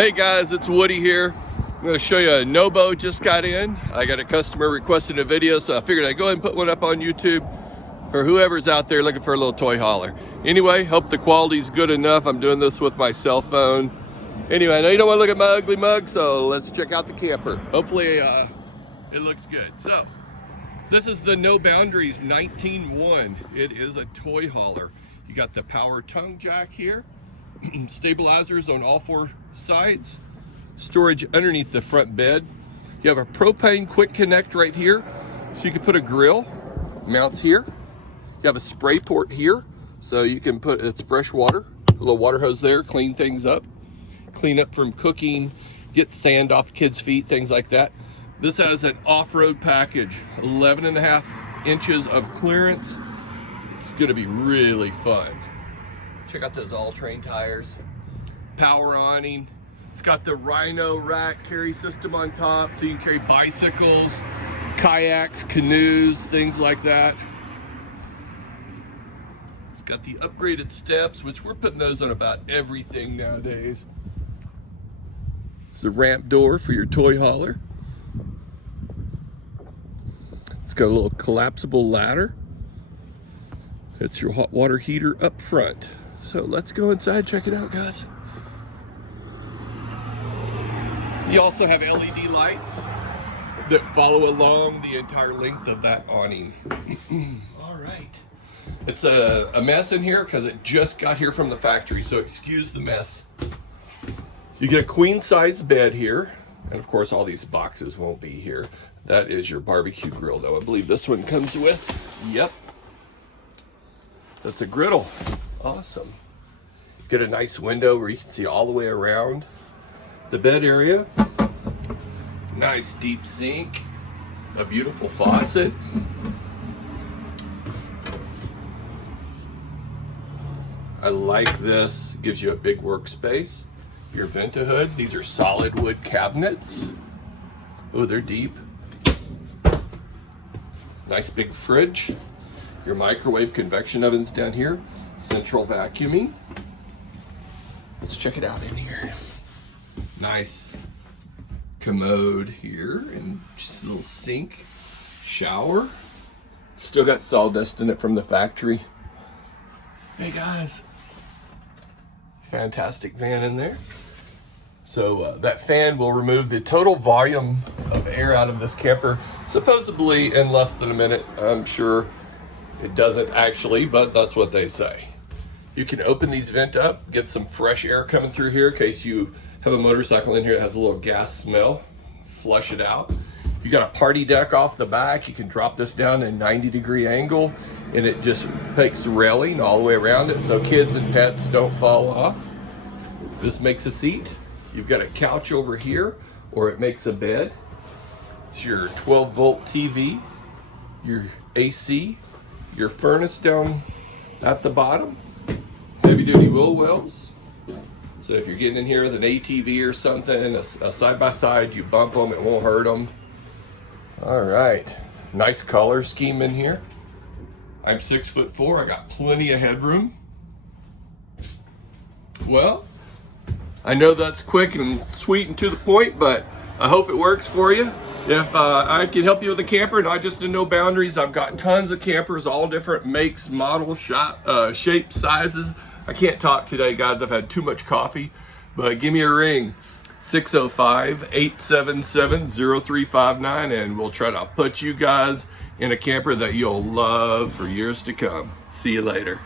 Hey guys, it's Woody here. I'm going to show you a Nobo just got in. I got a customer requesting a video, so I figured I'd go ahead and put one up on YouTube for whoever's out there looking for a little toy hauler. Anyway, hope the quality's good enough. I'm doing this with my cell phone. Anyway, I know you don't want to look at my ugly mug, so let's check out the camper. Hopefully it looks good. So, this is the No Boundaries 19-1. It is a toy hauler. You got the power tongue jack here. Stabilizers on all four sides, storage underneath the front bed. You have a propane quick connect right here, so you can put a grill, mounts here. You have a spray port here, so you can put, it's fresh water, a little water hose there, clean things up, clean up from cooking, get sand off kids' feet, things like that. This has an off-road package, 11.5 inches of clearance. It's gonna be really fun. Check out those all-terrain tires, power awning. It's got the Rhino rack carry system on top, so you can carry bicycles, kayaks, canoes, things like that. It's got the upgraded steps, which we're putting those on about everything nowadays. It's the ramp door for your toy hauler. It's got a little collapsible ladder. It's your hot water heater up front. So let's go inside, check it out, guys. You also have LED lights that follow along the entire length of that awning. All right. It's a mess in here because it just got here from the factory, so excuse the mess. You get a queen size bed here, and of course all these boxes won't be here. That is your barbecue grill, though. I believe this one comes with. Yep. That's a griddle. Awesome. Get a nice window where you can see all the way around the bed area. Nice deep sink. A beautiful faucet. I like this. Gives you a big workspace. Your Vent-A-Hood. These are solid wood cabinets. Oh, they're deep. Nice big fridge. Your microwave convection ovens down here. Central vacuuming. Let's check it out in here. Nice commode here and just a little sink, shower. Still got sawdust in it from the factory. Hey guys, fantastic fan in there. So that fan will remove the total volume of air out of this camper, supposedly in less than a minute. I'm sure it doesn't actually, but that's what they say. You can open these vents up, get some fresh air coming through here in case you have a motorcycle in here that has a little gas smell. Flush it out. You got a party deck off the back. You can drop this down at a 90-degree angle, and it just takes the railing all the way around it so kids and pets don't fall off. This makes a seat. You've got a couch over here, or it makes a bed. It's your 12-volt TV, your AC, your furnace down at the bottom. Heavy duty wheel wells. So if you're getting in here with an ATV or something, a side-by-side, you bump them, it won't hurt them. All right, nice color scheme in here. I'm 6'4", I got plenty of headroom. Well, I know that's quick and sweet and to the point, but I hope it works for you. If I can help you with a camper, not just in No Boundaries, I've got tons of campers, all different makes, models, shapes, sizes. I can't talk today, guys. I've had too much coffee, but give me a ring, 605-877-0359, and we'll try to put you guys in a camper that you'll love for years to come. See you later.